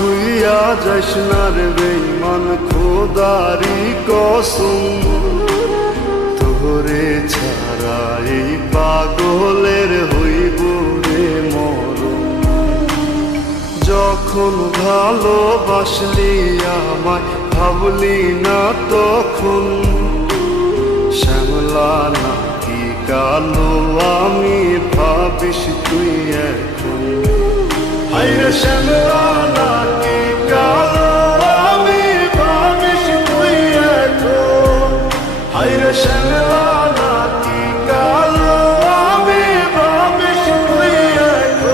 ছুইয়া যাস না রে বেঈমান খোদারি কসম, তোরে ছাড়া এই পাগলের হইব রে মরণ। যখন ভালোবাসলি আমায় ভাবলি না তখন, শ্যামলা নাকি কালো আমি ভাবিস তুই এখন। হায়রে শ্যামলা নাকি কালো আমি ভাবিস তুই এখন। হায়রে শ্যামলা নাকি কালো আমি ভাবিস তুই এখন।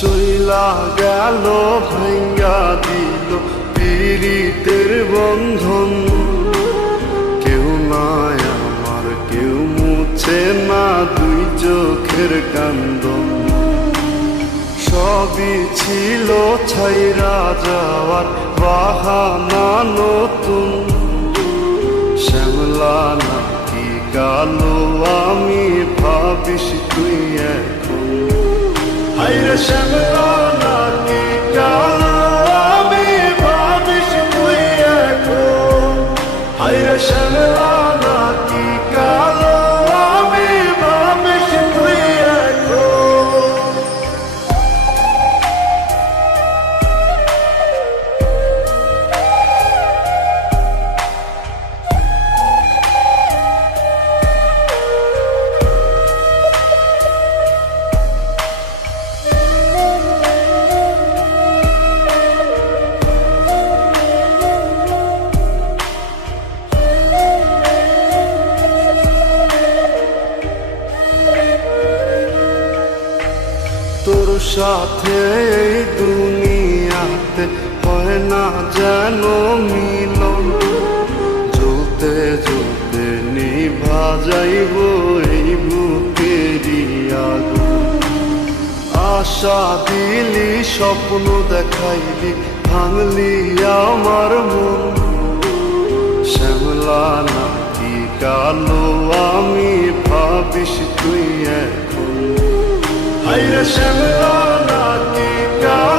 চইলা গেল ভাঙ্গা দিল পীড়িতের বন্ধন, কেউ নাই আমার কেউ মুছে না দুই চোখের কান্দন। সবই ছিল ছাইরা যাওয়ার বাহানা নতুন, শ্যামলা নাকি কালো আমি ভাবিস তুই এখন। হায়রে শ্যামলা নাকি কালো আমি ভাবিস তুই এখন। হায়রে শ্যামলা নাকি কালো আমি ভাবিস তুই এখন। তোর সাথে এই দুনিয়াতে হয় না যেন মিলন, জ্বলতে জ্বলতে নিভা যাইব এই বুকেরই আগুন। আশা দিলি স্বপ্ন দেখাইলি ভাঙলি আমার মন, শ্যামলা নাকি কালো আমি ভাবিস তুই এখন। হায়রে শ্যামলা নাকি কালো